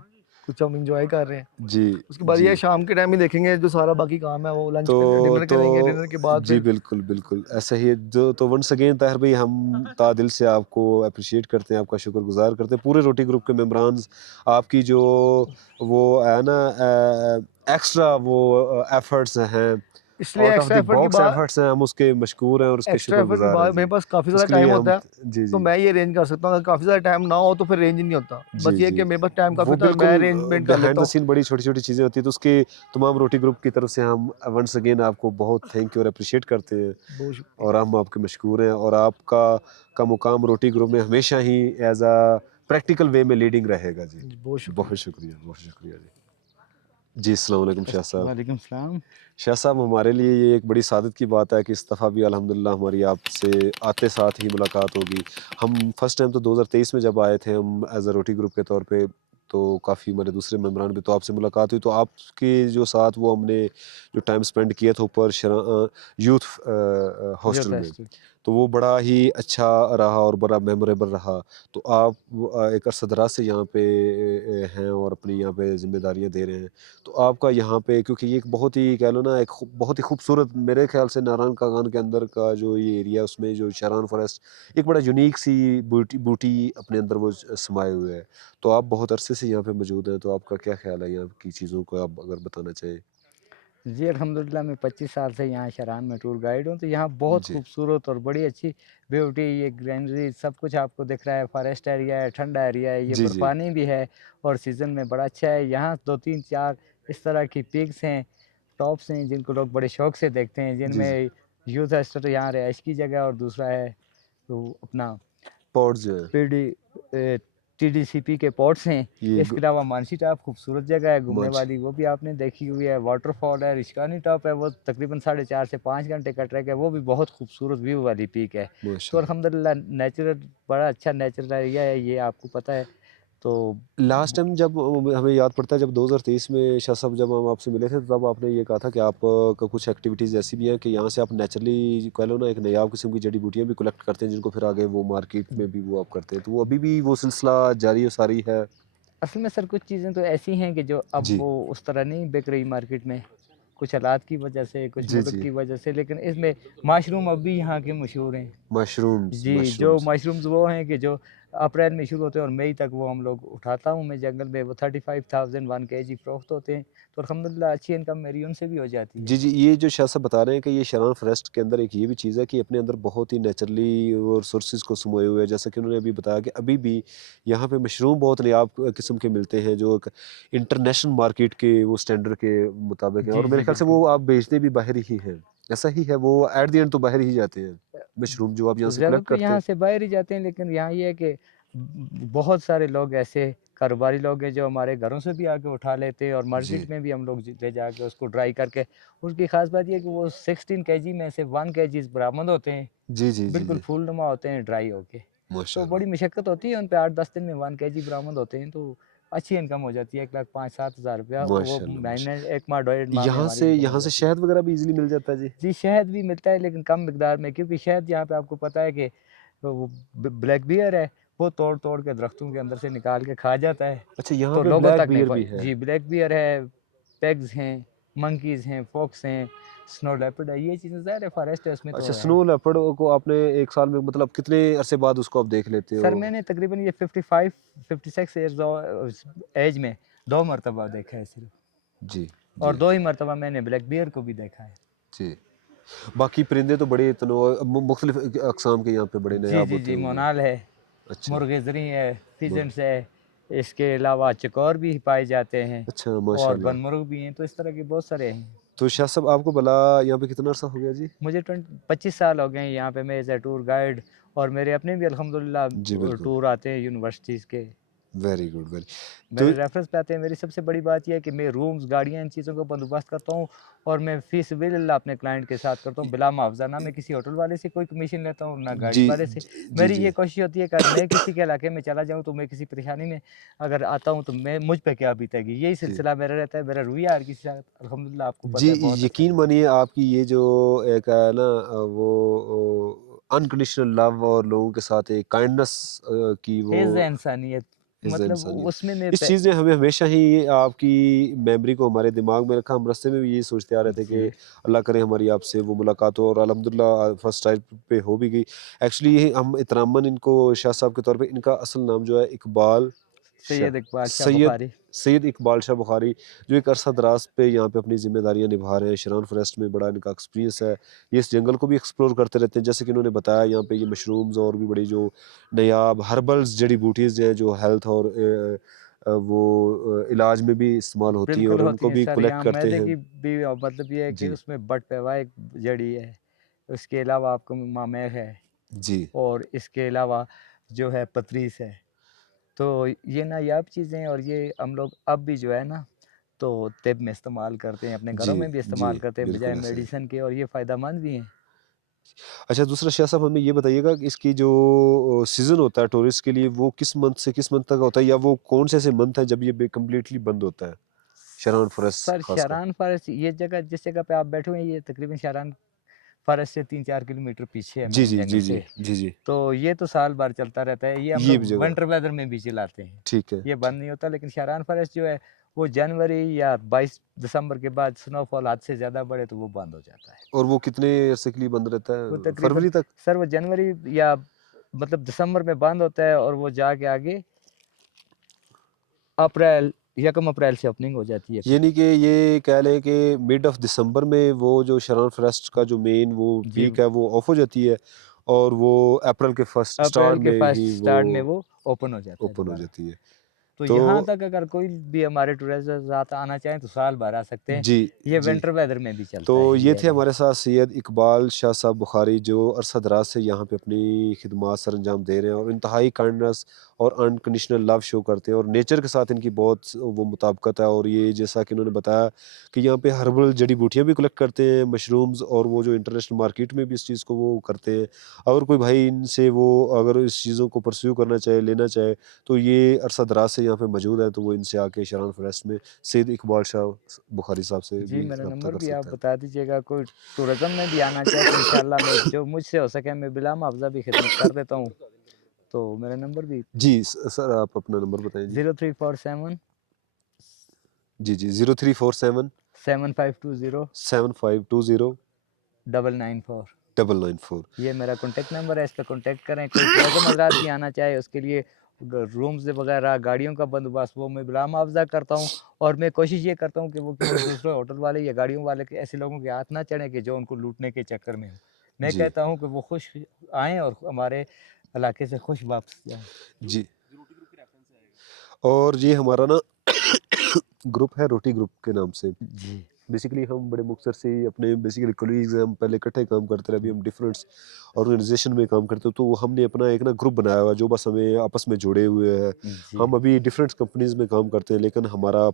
कुछ हम इंजॉय कर रहे हैं। जी उसके बाद ये जी शाम के टाइम ही देखेंगे जो सारा बाकी काम है, वो लंच तो डिनर करेंगे, डिनर के बाद जी फिर बिल्कुल बिल्कुल ऐसा ही है। जो तो वंस अगेन ताहिर भाई हम दिल से आपको अप्रिशिएट करते हैं, आपका शुक्रगुजार करते हैं पूरे रोटी ग्रुप के मेंबरान। आपकी जो वो है ना एक्स्ट्रा वो एफर्ट्स हैं, इसलिए out of extra the effort की बॉक्स बात, एफर्ट्स हैं, हम उसके मशकूर हैं और उसके एक्स्ट्रा एफर्ट की शुक्रगुजार हैं बात जी। मेरे पास काफ़ी ज़्यादा उसके टाइम लिए होता हम है जी तो जी मैं ये अरेंज कर सकता हूँ। अगर काफ़ी ज़्यादा टाइम ना हो तो फिर अरेंज ही नहीं होता। जी बस ये है जी कि मेरे पास टाइम काफ़ी वो होता है, मैं बिल्कुल अरेंजमेंट कर बिहाइंड लेता द हूँ। सीन बड़ी छोटी-छोटी चीज़ें होती हैं, तो उसके तमाम रोटी ग्रुप की तरफ से हम वंस अगेन आपको बहुत थैंक यू और एप्रिशिएट करते हैं बहुत शुक्रिया। और हम आपके मशकूर हैं। और आपका मुकाम रोटी ग्रुप में हमेशा ही एज़ अ प्रैक्टिकल वे में लीडिंग रहेगा जी। जी, बहुत शुक्रिया। बहुत शुक्रिया जी। जी, अस्सलाम वालेकुम शाह साहब। वालेकुम सलाम। शाह साहब, हमारे लिए ये एक बड़ी सादत की बात है कि इस दफ़ा भी अल्हम्दुलिल्लाह हमारी आपसे आते साथ ही मुलाकात होगी। हम फर्स्ट टाइम तो 2023 में जब आए थे हम एज़ अ रोटी ग्रुप के तौर पे, तो काफ़ी हमारे दूसरे मेंबरान भी, तो आपसे मुलाकात हुई, तो आपके जो साथ वो हमने जो टाइम स्पेंड किया था ऊपर यूथ हॉस्टल में, तो वो बड़ा ही अच्छा रहा और बड़ा मेमोरेबल रहा। तो आप एक अरसदराज से यहाँ पे हैं और अपनी यहाँ पे ज़िम्मेदारियाँ दे रहे हैं। तो आपका यहाँ पे, क्योंकि ये एक बहुत ही कह लो ना एक बहुत ही खूबसूरत, मेरे ख्याल से नारायण कागान के अंदर का जो ये एरिया है उसमें जो शारान फॉरेस्ट एक बड़ा यूनिक सी बूटी बूटी अपने अंदर वो समाये हुए है। तो आप बहुत अरसे से यहाँ पे मौजूद हैं, तो आपका क्या ख्याल है यहाँ की चीज़ों को आप अगर बताना चाहें? जी अल्हम्दुलिल्लाह मैं 25 साल से यहाँ शरान में टूर गाइड हूँ। तो यहाँ बहुत जी खूबसूरत और बड़ी अच्छी ब्यूटी, ये ग्रीनरी सब कुछ आपको दिख रहा है। फॉरेस्ट एरिया है, ठंडा एरिया है, ये जी जी बर्फ़ानी भी है और सीज़न में बड़ा अच्छा है। यहाँ 2-3-4 इस तरह की पीक्स हैं, टॉप्स हैं जिनको लोग बड़े शौक से देखते हैं, जी जी जिनमें यूथ हॉस्टल यहाँ रिहाइश की जगह और दूसरा है तो अपना पॉड्स जो है पीडी टीडीसीपी के पॉट्स हैं। ये इसके अलावा मानसी टॉप खूबसूरत जगह है घूमने मांझ वाली, वो भी आपने देखी हुई है। वाटरफॉल है, रिश्कानी टॉप है, वो तकरीबन 4.5 से 5 घंटे का ट्रैक है, वो भी बहुत खूबसूरत व्यू वाली पीक है। तो माशाल्लाह। अल्हम्दुलिल्लाह नेचुरल, बड़ा अच्छा नेचुरल एरिया है ये, आपको पता है। तो लास्ट टाइम जब हमें याद पड़ता है जब 2023 में शाह साहब जब हम आपसे मिले थे, तब आपने ये कहा था कि आप का कुछ एक्टिविटीज़ ऐसी भी हैं कि यहाँ से आप नेचुरली कह लो ना एक नायाब किस्म की जड़ी बूटियाँ भी कलेक्ट करते हैं, जिनको फिर आगे वो मार्केट में भी वो आप करते हैं, तो वो अभी भी वो सिलसिला जारी और सारी है? असल में सर कुछ चीज़ें तो ऐसी हैं कि जो अब जी वो उस तरह नहीं बिक रही मार्केट में, कुछ हालात की वजह से, कुछ जी मुल्क जी की वजह से, लेकिन इसमें मशरूम अब भी यहाँ के मशहूर हैं। मशरूम्स जी, जो मशरूम्स मशरूम्स वो हैं कि जो अप्रैल में शुरू होते हैं और मई तक वो हम लोग उठाता हूँ मैं जंगल में, वो 35,000 1 केजी फ़रोख्त होते हैं। तो अल्हम्दुलिल्लाह अच्छी इनकम मेरी उनसे भी हो जाती है। जी, जी, ये जो शाह साहब बता रहे हैं कि ये शरान फॉरेस्ट के अंदर एक ये भी चीज़ है कि अपने अंदर बहुत ही नेचुरली वो रिसोर्सेज़ को समोए हुए हैं। जैसा कि उन्होंने अभी बताया कि अभी भी यहाँ पे मशरूम बहुत नायाब किस्म के मिलते हैं, जो एक इंटरनेशनल मार्केट के वो स्टैंडर्ड के मुताबिक हैं, और जी, मेरे जी, ख्याल से बिल्कुल। वो आप बेचते भी बाहर ही हैं। ऐसा ही है, वो एट द एंड तो बाहर ही जाते हैं, मशरूम जो आप यहाँ से ज़्यादा कलेक्ट तो करते यहाँ हैं। से बाहर ही जाते हैं, लेकिन यहाँ ये है कि बहुत सारे लोग ऐसे कारोबारी लोग हैं जो हमारे घरों से भी आके उठा लेते हैं और जी। मार्केट में भी हम लोग ले जाके उसको ड्राई करके, उसकी ख़ास बात ये है कि वो 16 केजी में से 1 केजीज़ बरामद होते हैं, जी, जी, जी, बिल्कुल जी। फूलनुमा होते हैं ड्राई होके। तो माशाअल्लाह, बड़ी मशक्क़त होती है उन पे, 8-10 दिन में 1 केजी बरामद होते हैं, तो अच्छी इनकम हो जाती है। 1 लाख 5-7 हज़ार रुपया वो माशाअल्लाह, महीने, माशाअल्लाह। 1 माह, डेढ़ माह में हमारी इनकम हो यहाँ से जाती है। शहद वगैरह भी ईज़िली मिल जाता है जी? जी, शहद भी मिलता है लेकिन कम मिकदार में, क्योंकि शहद यहाँ पे आपको पता है कि वो ब्लैक बियर है, वो तोड़-तोड़ के दरख्तों के अंदर से निकाल के खा जाता है, अच्छा, यहाँ तो पे लोगों ब्लैक तक नहीं बियर भी पहुँच। है? जी, ब्लैक बियर है, पेग्स हैं, मंकीज़ हैं, फॉक्स हैं, स्नो लेपर्ड है, ये चीज़ें ज़ाहिर है फॉरेस्ट है उसमें तो अच्छा, है। स्नो लेपर्ड को आपने 1 साल में मतलब कितने अरसे बाद उसको आप देख लेते हो? सर मैंने तकरीबन ये 55, 56 ईयर्स एज में 2 मरतबा देखा है सिर्फ़, जी, और जी, 2 ही मरतबा मैंने ब्लैक बियर को भी देखा है। जी। बाकी परिंदे तो बड़े मुख्तलिफ अक़साम के यहाँ पे बड़े जी, नायाब जी, होते जी, होंगे। मोनाल है, अच्छा, मुर्ग़ेज़री है, मुर फ़िज़ेंट्स है, इसके अलावा चकोर भी पाए जाते हैं अच्छा, और माशाअल्लाह। बनमुर्ग भी हैं, तो इस तरह के बहुत सारे हैं। तो शाह साहब आपको भला यहाँ पे कितना अरसा हो गया जी? मुझे 25 साल हो गए हैं यहाँ पे, मैं एज़ अ टूर गाइड, और मेरे अपने भी जी, अल्हम्दुलिल्लाह बिल्कुल। टूर आते हैं यूनिवर्सिटीज़ के, वेरी गुड, वेरी मेरे तो रेफरेंस पे आते हैं। मेरी सबसे बड़ी बात ये है कि मैं रूम्स, गाड़ियाँ, इन चीज़ों का बंदोबस्त करता हूँ और मैं फ़ी सबिलिल्लाह अपने क्लाइंट के साथ करता हूँ बिला मुआवज़ा। ना मैं किसी होटल वाले से कोई कमीशन लेता हूँ, ना गाड़ी जी, वाले से। जी, मेरी जी। ये कोशिश होती है कि अगर मैं किसी के इलाके में चला जाऊँ, तो मैं किसी परेशानी में अगर आता हूँ, तो मैं मुझ पे क्या बीतेगी, यही जी। सिलसिला मेरा रहता है। मेरा रवैया हर किसी के साथ अल्हम्दुलिल्लाह आपको जी, पता है बहुत अच्छा यकीन है। मानिए आपकी ये जो एक है ना वो अनकंडीशनल लव और लोगों के साथ एक काइंडनेस की वो फ़ैज़ इंसानियत। इज़्ज़ मतलब इंसानियत। उसमें मैं इस चीज़ ने हमें हमेशा ही आपकी मेमोरी को हमारे दिमाग में रखा। हम रास्ते में भी यही सोचते आ रहे थे कि जी अल्लाह करे हमारी आपसे वो मुलाकात हो, और अल्हम्दुलिल्लाह फर्स्ट टाइम पे हो भी गई। एक्चुअली ये हम इतरामन इनको शाह साहब के तौर पे, इनका असल नाम जो है इकबाल शाह, सैयद इकबाल शाह सैयद बुखारी। सैयद इकबाल शाह बुखारी, जो एक अरसा दराज पे यहाँ पे अपनी ज़िम्मेदारियाँ निभा रहे हैं। शरान फॉरेस्ट में बड़ा इनका एक्सपीरियंस है। ये इस जंगल को भी एक्सप्लोर करते रहते हैं। जैसे कि उन्होंने बताया, यहाँ पे ये मशरूम्स और भी बड़ी जो नायाब हर्बल्स जड़ी बूटीज़ हैं जो हेल्थ और इलाज में भी इस्तेमाल होती हैं, बिल्कुल और होती उनको हैं भी सर, कलेक्ट यहाँ करते मैदे हैं। की भी मतलब ये है कि जी, उसमें बट पेवा एक जड़ी है, उसके अलावा आपको मामे है, जी, और इसके अलावा जो है पतरीस है। तो ये नायाब चीज़ें हैं, और ये हम लोग अब भी जो है ना तो तिब में इस्तेमाल करते हैं, अपने घरों जी, में भी जी, इस्तेमाल करते हैं बजाय बिल्कुल ऐसा ही। मेडिसिन के, और ये फ़ायदेमंद भी हैं। अच्छा, दूसरा शाह साहब हमें ये बताइएगा कि इसकी जो सीज़न होता है टूरिस्ट के लिए, वो किस मंथ से किस मंथ तक होता है, या वो कौन से ऐसे मंथ हैं जब ये कंप्लीटली बंद होता है, शरान फॉरेस्ट सर खासकर? शारान फॉरेस्ट ये जगह, जिस जगह पे आप बैठे हुए हैं, ये तकरीबन शारान फॉरेस्ट से 3-4 किलोमीटर पीछे है जी, मेन जी, जी, जंगल जी, से। जी, जी, तो ये तो साल भर चलता रहता है, ये हम ये भी लोग जगह विंटर वेदर में भी चलाते हैं, ठीक है। ये बंद नहीं होता। लेकिन शारान फॉरेस्ट जो है वो जनवरी या 22 दिसंबर के बाद स्नोफॉल हद से ज़्यादा बढ़े तो वो बंद हो जाता है। और वो कितने अरसे के लिए बंद रहता वो है, तकरीबन फरवरी तक? सर वो जनवरी या मतलब दिसंबर में बंद होता है, और वो जाके आगे अप्रैल, 1 अप्रैल से ओपनिंग हो जाती है फिर। यानी कि ये कह लें कि मिड ऑफ दिसंबर में वो जो शरान फॉरेस्ट का जो मेन वो जी, पीक है वो ऑफ हो जाती है, और वो अप्रैल के फर्स्ट अप्रैल स्टार्ट के में फर्स्ट ही वो स्टार्ट में वो ओपन हो जाता है ओपन हो दोबारा। जाती है। तो तो यहाँ तक अगर कोई भी हमारे टूरिस्ट ज़्यादा आना चाहें तो साल भर आ सकते हैं। जी, ये जी। विंटर वेदर में भी तो चलता है ये ये थे एरिया। हमारे साथ सैयद इकबाल शाह साहब बुखारी, जो अरसा दराज से यहाँ पे अपनी खिदमात सर अंजाम दे रहे हैं, और इंतहाई काइंडनेस और अनकंडीशनल लव शो करते हैं, और नेचर के साथ इनकी बहुत वो मुताबिकत है। और ये जैसा कि उन्होंने बताया कि यहाँ पे हर्बल जड़ी बूटियाँ भी कलेक्ट करते हैं, मशरूम्स, और वो जो इंटरनेशनल मार्केट में भी इस चीज़ को वो करते हैं। अगर कोई भाई इनसे वो अगर इस चीज़ों को परस्यू करना चाहे, लेना चाहे, तो ये अरसा दराज से यहाँ पे मौजूद है, तो वो इनसे आके शरान फॉरेस्ट में सैयद इकबाल शाह बुखारी साहब से जी, भी मेरा रब्ता नंबर कर भी आप सकता है। बता दीजिएगा। कोई टूरिज़्म में भी आना चाहे तो इंशाल्लाह मैं जो मुझसे हो सके मैं बिला मुआवज़ा भी खिदमत कर देता हूँ। तो मेरा नंबर भी जी, सर आप अपना नंबर बताएँ जी। 0347 जी, जी, 0347 7520 7520 994। 994। ये मेरा कॉन्टैक्ट नंबर है, इस पे कॉन्टैक्ट करें। कोई टूरिज़्म हज़रात भी आना चाहे उसके लिए रूम्स वगैरह, गाड़ियों का बंदोबस्त वो मैं बिला मुआवज़ा करता हूँ, और मैं कोशिश ये करता हूँ कि वो किसी दूसरे होटल वाले या गाड़ियों वाले के ऐसे लोगों के हाथ ना चढ़ें कि जो उनको लूटने के चक्कर में हो। मैं जी, कहता हूँ कि वो खुश आएँ और हमारे इलाके से खुश वापस जाएँ। जी। और ये हमारा ना ग्रुप है रोटी ग्रुप के नाम से। जी, बेसिकली हम बड़े मुक्तसर से ही अपने बेसिकली कोलीग्स हैं, हम पहले इकट्ठे काम करते रहे, अभी हम डिफरेंट ऑर्गेनाइजेशन में काम करते हैं, तो हमने अपना एक ना ग्रुप बनाया हुआ है जो बस हमें आपस में जुड़े हुए हैं। जी, हम अभी डिफरेंट कंपनीज में काम करते हैं, लेकिन हमारा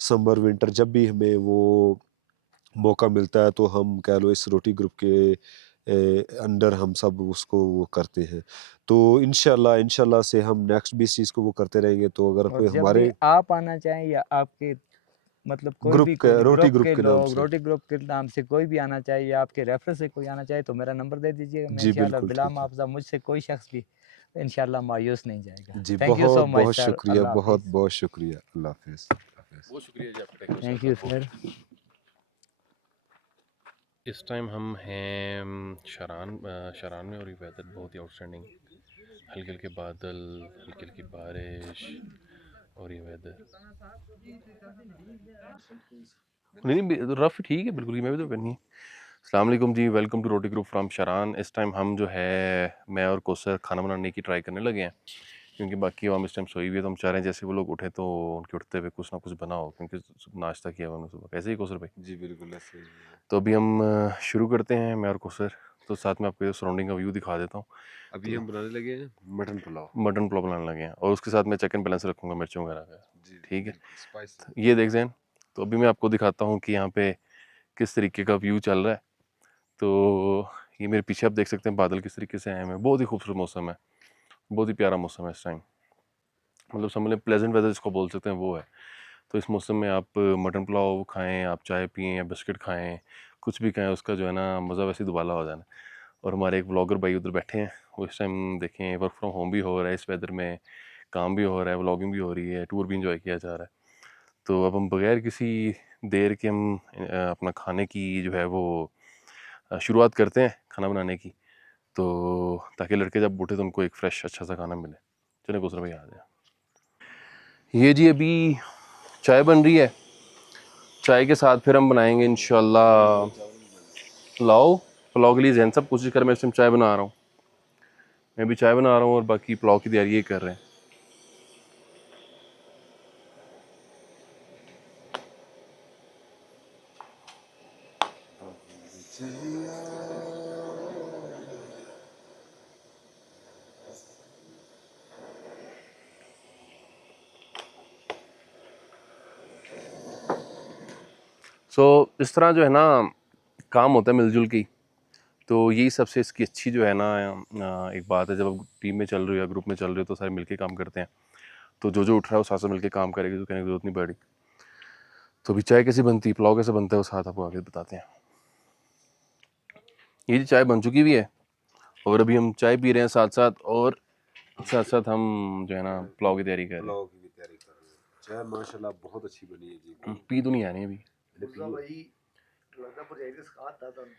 समर विंटर जब भी हमें वो मौका मिलता है, तो हम कह लो इस रोटी ग्रुप के अंडर हम सब उसको वो करते हैं। तो इंशाल्लाह इंशाल्लाह से हम नेक्स्ट भी इस चीज़ को वो करते रहेंगे। तो अगर और कोई जब भी हमारे आप आना चाहें या आपके मतलब कोई ग्रुप भी के रोटी ग्रुप ग्रुप के के नाम लोग, से, रोटी ग्रुप के नाम से कोई भी आना चाहे या आपके रेफरेंस से कोई आना चाहे तो मेरा नंबर दे दीजिएगा। मैं जी इंशाल्लाह बिल्कुल बिला ठीक है। मुआवज़ा मुझसे कोई शख्स भी इंशाल्लाह मायूस नहीं जाएगा। जी थैंक यू सो बहुत मच बहुत सर। शुक्रिया, अल्लाह बहुत हाफ़िज़। बहुत शुक्रिया। अल्लाह हाफिज़, अल्लाह हाफिज़। बहुत शुक्रिया जी आपका, thank you thank sir, you बहुत सर। इस टाइम हम हैं शरान में, और ये वेदर बहुत ही आउटस्टैंडिंग, हल्के हल्के बादल, हल्की हल्की बारिश, और ये वेदर नहीं नहीं रफ ठीक है बिल्कुल, मैं भी तो करनी है। अस्सलाम वालेकुम जी, welcome to roti group from Sharan. इस टाइम हम जो है मैं और कोसर खाना बनाने की ट्राई करने लगे हैं, क्योंकि बाकी आवाम इस टाइम सोई हुई है, तो हम चाह रहे हैं जैसे वो लोग उठे तो उनके उठते हुए कुछ ना कुछ बनाओ, क्योंकि नाश्ता किया हुआ उन्होंने सुबह। कैसे ही कोसर भाई? जी बिल्कुल ऐसे ही है। तो अभी हम शुरू करते हैं, मैं और कोसर। तो साथ में आपको सराउंडिंग का व्यू दिखा देता हूँ। अभी हम बनाने लगे हैं मटन पुलाव। मटन पुलाव बनाने लगे हैं, और उसके साथ मैं चिकन बैलेंस रखूँगा, मिर्चों वगैरह का। जी ठीक है, बिल्कुल स्पाइसी। ये देख जैन। तो अभी मैं आपको दिखाता हूँ कि यहाँ पे किस तरीके का व्यू चल रहा है। तो ये मेरे पीछे आप देख सकते हैं बादल किस तरीके से आए हैं, बहुत ही खूबसूरत मौसम है, बहुत ही प्यारा मौसम है इस टाइम। मतलब समझ लें प्लेजेंट वेदर जिसको बोल सकते हैं वो है। तो इस मौसम में आप मटन पुलाव खाएं, आप चाय पिएं या बिस्किट खाएं, कुछ भी खाएं, उसका जो है ना मज़ा वैसे ही दुबाला हो जाना। और हमारे एक व्लॉगर भाई उधर बैठे हैं, वो इस टाइम देखें वर्क फ्रॉम होम भी हो रहा है इस वेदर में, काम भी हो रहा है, व्लॉगिंग भी हो रही है, टूर भी इंजॉय किया जा रहा है। तो अब हम बगैर किसी देर के हम अपना खाने की जो है वो शुरुआत करते हैं खाना बनाने की, तो ताकि लड़के जब उठे तो उनको एक फ्रेश अच्छा सा खाना मिले। चलो गुजर भाई आ जाए। ये जी अभी चाय बन रही है, चाय के साथ फिर हम बनाएंगे इंशाल्लाह पुलाव। पुलाव के लिए जैन सब कोशिश कर, मैं इस टाइम चाय बना रहा हूँ, मैं भी चाय बना रहा हूँ और बाकी पुलाव की तैयारी ये कर रहे हैं। इस तरह जो है ना काम होता है मिलजुल की, तो यही सबसे इसकी अच्छी जो है ना एक बात है। जब आप टीम में चल रहे हो या ग्रुप में चल रहे हो तो सारे मिलके काम करते हैं, तो जो उठ रहा है वो साथ साथ मिलके काम करेगी, तो कहने की जरूरत नहीं पड़ी। तो अभी चाय कैसे बनती है, पुलाव कैसे बनता है, वो साथ आपको आगे बताते हैं। ये जी चाय बन चुकी भी है और अभी हम चाय पी रहे हैं साथ साथ हम जो है ना पुलाव की तैयारी कर रहे हैं। पुलाव की भी तैयारी कर रहे हैं। चाय माशाल्लाह बहुत अच्छी बनी है जी। पी तो नहीं आनी अभी, भाई लगता है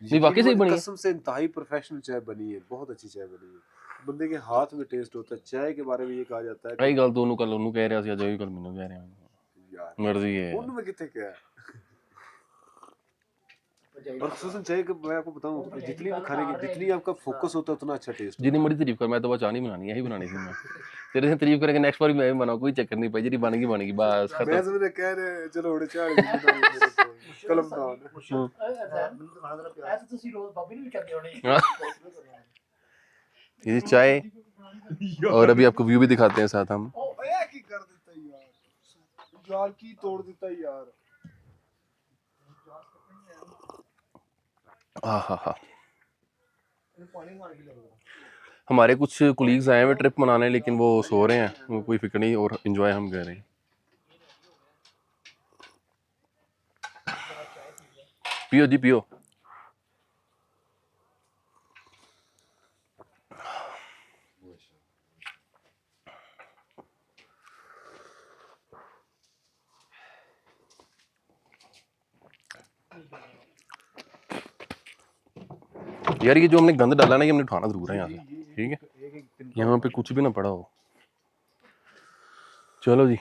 नहीं वाकई सही बनी है। कसम से इंतहाई प्रोफेशनल चाय बनी है, बहुत अच्छी चाय बनी है। बंदे के हाथ में टेस्ट होता है। चाय के बारे में ये कहा जाता है कई गल तो ਉਹਨੂੰ ਕੱਲ ਉਹਨੂੰ ਕਹਿ ਰਿਹਾ ਸੀ, ਅੱਜ ਵੀ ਕੱਲ ਮੈਨੂੰ ਕਹਿ ਰਿਹਾ, यार मर्जी है। उनमें कितने क्या है। और खुसूसन चाय का मैं आपको बताऊं, जितनी भी खाने की जितनी आपका फोकस होता है उतना अच्छा टेस्ट जितनी मर्जी तारीफ कर, मैं तो बस चाह नहीं बनानी, यही बनानी थी मैं। तेरे से तारीफ करेंगे नेक्स्ट बार भी मैं भी बनाऊं, कोई चक्कर नहीं भाई, जी बनेगी बस मैं खत्म। समझ कह रहे चलो उड़े चाय कलम ये चाय और अभी आपको व्यू भी दिखाते हैं साथ हम। की कर देता यार, जाल की तोड़ देता यार। हाँ हमारे कुछ कुलीग्स आए हुए ट्रिप मनाने, लेकिन वो सो रहे हैं, वो कोई फिक्र नहीं, और एंजॉय हम कर रहे हैं। पियो जी पियो। यार ये जो हमने गंद डाला ना, ये हमने उठाना जरूर है यहाँ से, ठीक है, यहाँ पे कुछ भी ना पड़ा हो। चलो जी,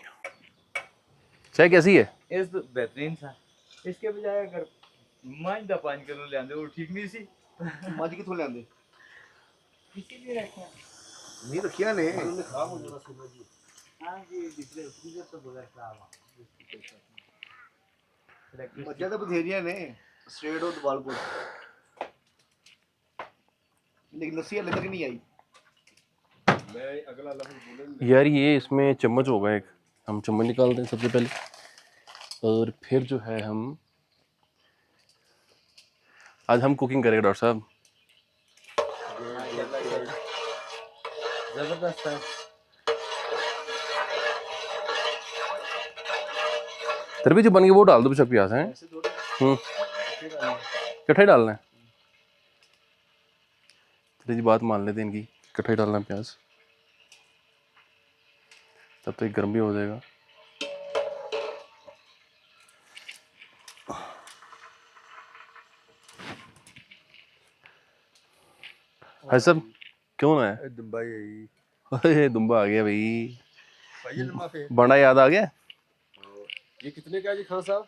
चाय कैसी है? इस बेहतरीन था, इसके बजाय अगर मांझ दा 5 किलो ले आंदे वो ठीक नहीं सी। मज किथों ले आंदे इसीलिए रखा नहीं रखिया ने हां जी, डिस्प्ले फ्रीजर तो बगैर खराब मजा तो बथेरिया ने स्ट्रेट और दवालपुर, लेकिन लस्सी हले तक नहीं आई। यार ये इसमें चम्मच होगा एक, हम चम्मच निकालते हैं सबसे पहले, और फिर जो है हम आज हम कुकिंग करेंगे डॉक्टर साहब। जबरदस्त है। तेरे भी जो बन गया वो डाल दो बेशक प्याज है। इकट्ठा ही डालना है, तेरी जी बात मान लेते हैं इनकी, इकट्ठा ही डालना है प्याज, तब तक गर्म भी हो जाएगा। भाई साहब क्यों ना है? अरे दुम्बा आ गया भाई, बड़ा याद आ गया। ये कितने का जी खान साहब?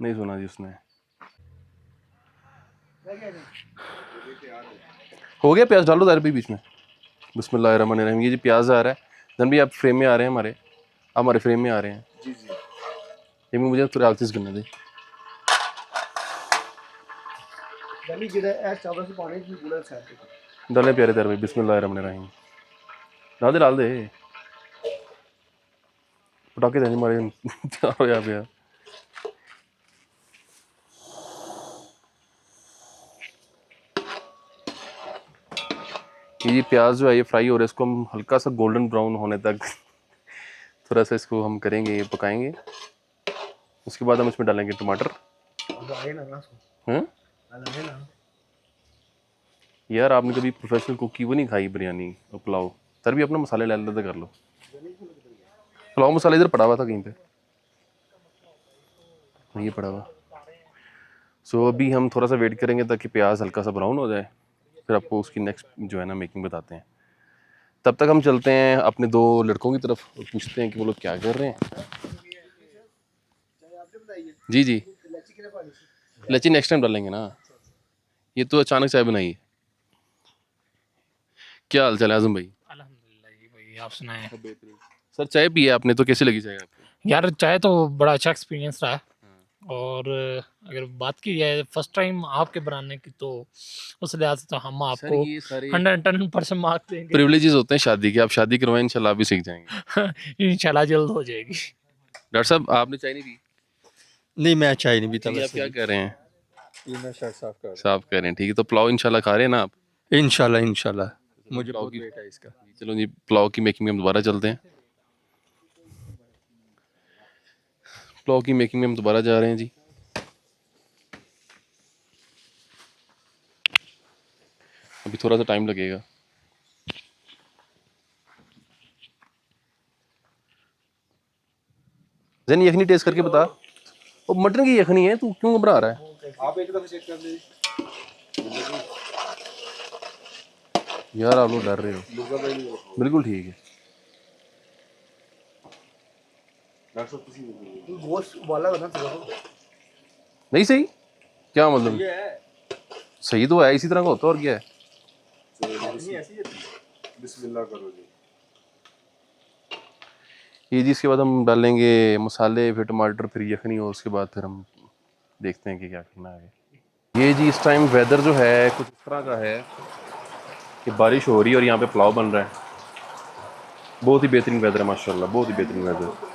नहीं सुना जी उसने। हो गया, प्याज डालो दार भी बीच में। बिस्मिल्लाहिर्रहमानिर्रहीम। ये जी प्याज आ रहा है, जन भी आप फ्रेम में आ रहे हैं, हमारे फ्रेम में आ रहे हैं जी जी। ये मुझे तो रियालतीस करने दे। गली गिरा है चावल से पानी की गुड़ा साथ डाले प्यारे दार भाई, बिस्मिल्लाहिर्रहमानिर्रहीम। डाल दे पटाखे देने मारे तैयार हो जा पे। ये प्याज जो है ये फ्राई हो रहा है, इसको हम हल्का सा गोल्डन ब्राउन होने तक थोड़ा सा इसको हम करेंगे, ये पकाएंगे। उसके बाद हम इसमें डालेंगे टमाटर। हैं यार आपने कभी प्रोफेशनल कुक की वो नहीं खाई, बिरयानी और पुलाव? सर भी अपना मसाले ले लेते कर लो। पुलाव मसाला इधर पड़ा हुआ था कहीं पे, ये पड़ा हुआ। सो अभी हम थोड़ा सा वेट करेंगे ताकि प्याज हल्का सा ब्राउन हो जाए, फिर आपको उसकी नेक्स्ट जो है ना मेकिंग बताते हैं। तब तक हम चलते हैं अपने 2 लड़कों की तरफ और पूछते हैं कि वो लोग क्या कर रहे हैं। जी जी, लच्ची नेक्स्ट टाइम डालेंगे ना, ये तो अचानक चाय बनाई है। क्या हाल चाल है आजम भाई? अल्हम्दुलिल्लाह जी भाई, आप सुनाएं। सर चाय पी है आपने तो कैसी लगी चाय आपको? यार चाय तो बड़ा अच्छा एक्सपीरियंस रहा। और अगर बात की जाए फर्स्ट टाइम आपके बनाने की, तो उस लिहाज से तो हम आपको ये सारे 110% मार्क देंगे। प्रिविलेजेस होते हैं शादी के, आप शादी करवाएं इंशाल्लाह आप भी सीख जाएंगे। इंशाल्लाह जल्द हो जाएगी। डॉक्टर साहब आपने चाय नहीं पी? नहीं, मैं चाय नहीं पीता ये आप वैसे क्या भी। कर रहे हैं? ये मैं शर्ट साफ कर रहा साफ कर रहे हैं, ठीक है। तो पुलाव इंशाल्लाह खा रहे हैं ना आप? हूँ। इंशाल्लाह इंशाल्लाह, मुझे पुलाव बहुत की वेट है इसका। चलो जी, पुलाव की मेकिंग में हम दोबारा चलते हैं। पुलाव की मेकिंग में हम दोबारा जा रहे हैं जी। अभी थोड़ा सा टाइम लगेगा। जैन यखनी टेस्ट करके बता। वो मटन की यखनी है, तू क्यों घबरा रहा है? आप एक दफ़ा चेक कर लीजिए। यार आप लोग डर रहे हो। बिल्कुल ठीक है। गोश्त उबाला बना था। नहीं सही क्या मतलब? सही तो है, इसी तरह का होता है और क्या है। बिस्मिल्लाह करो जी। ये जी इसके बाद हम डालेंगे मसाले, फिर टमाटर, फिर यखनी, और उसके बाद फिर हम देखते हैं कि क्या करना है। ये जी इस टाइम वेदर जो है कुछ इस तरह का है कि बारिश हो रही है और यहाँ पे पुलाव बन रहा है। बहुत ही बेहतरीन वेदर है माशाल्लाह, बहुत ही बेहतरीन वेदर।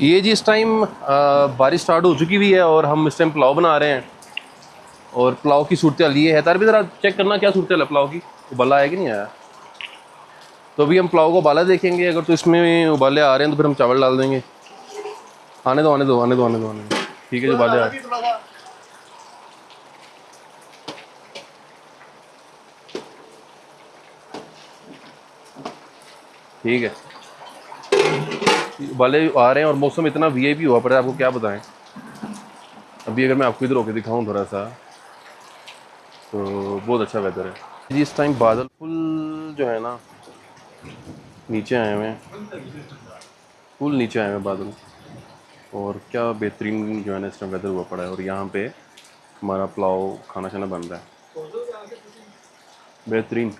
ये जी इस टाइम बारिश स्टार्ट हो चुकी हुई है और हम इस टाइम पुलाव बना रहे हैं। और पुलाव की सूरत हाल ये है, तार भी ज़रा चेक करना क्या सूरत हाल है पुलाव की, उबाला आया कि नहीं आया। तो अभी हम पुलाव को उबाला देखेंगे, अगर तो इसमें उबाले आ रहे हैं तो फिर हम चावल डाल देंगे। आने दो आने दो आने दो आने दो आने दो, ठीक है जो उबाले आ रहे हैं। ठीक है, उबाले आ रहे हैं और मौसम इतना वीआईपी हुआ पड़ा है, आपको क्या बताएं। अभी अगर मैं आपको इधर होके दिखाऊं थोड़ा सा, तो बहुत अच्छा वेदर है जी। इस टाइम बादल फुल जो है ना नीचे आए हुए हैं, फुल नीचे आए हुए हैं बादल। और क्या बेहतरीन जो है ना इस टाइम वेदर हुआ पड़ा है। और यहाँ पे हमारा पुलाव खाना शाना बन रहा है बेहतरीन।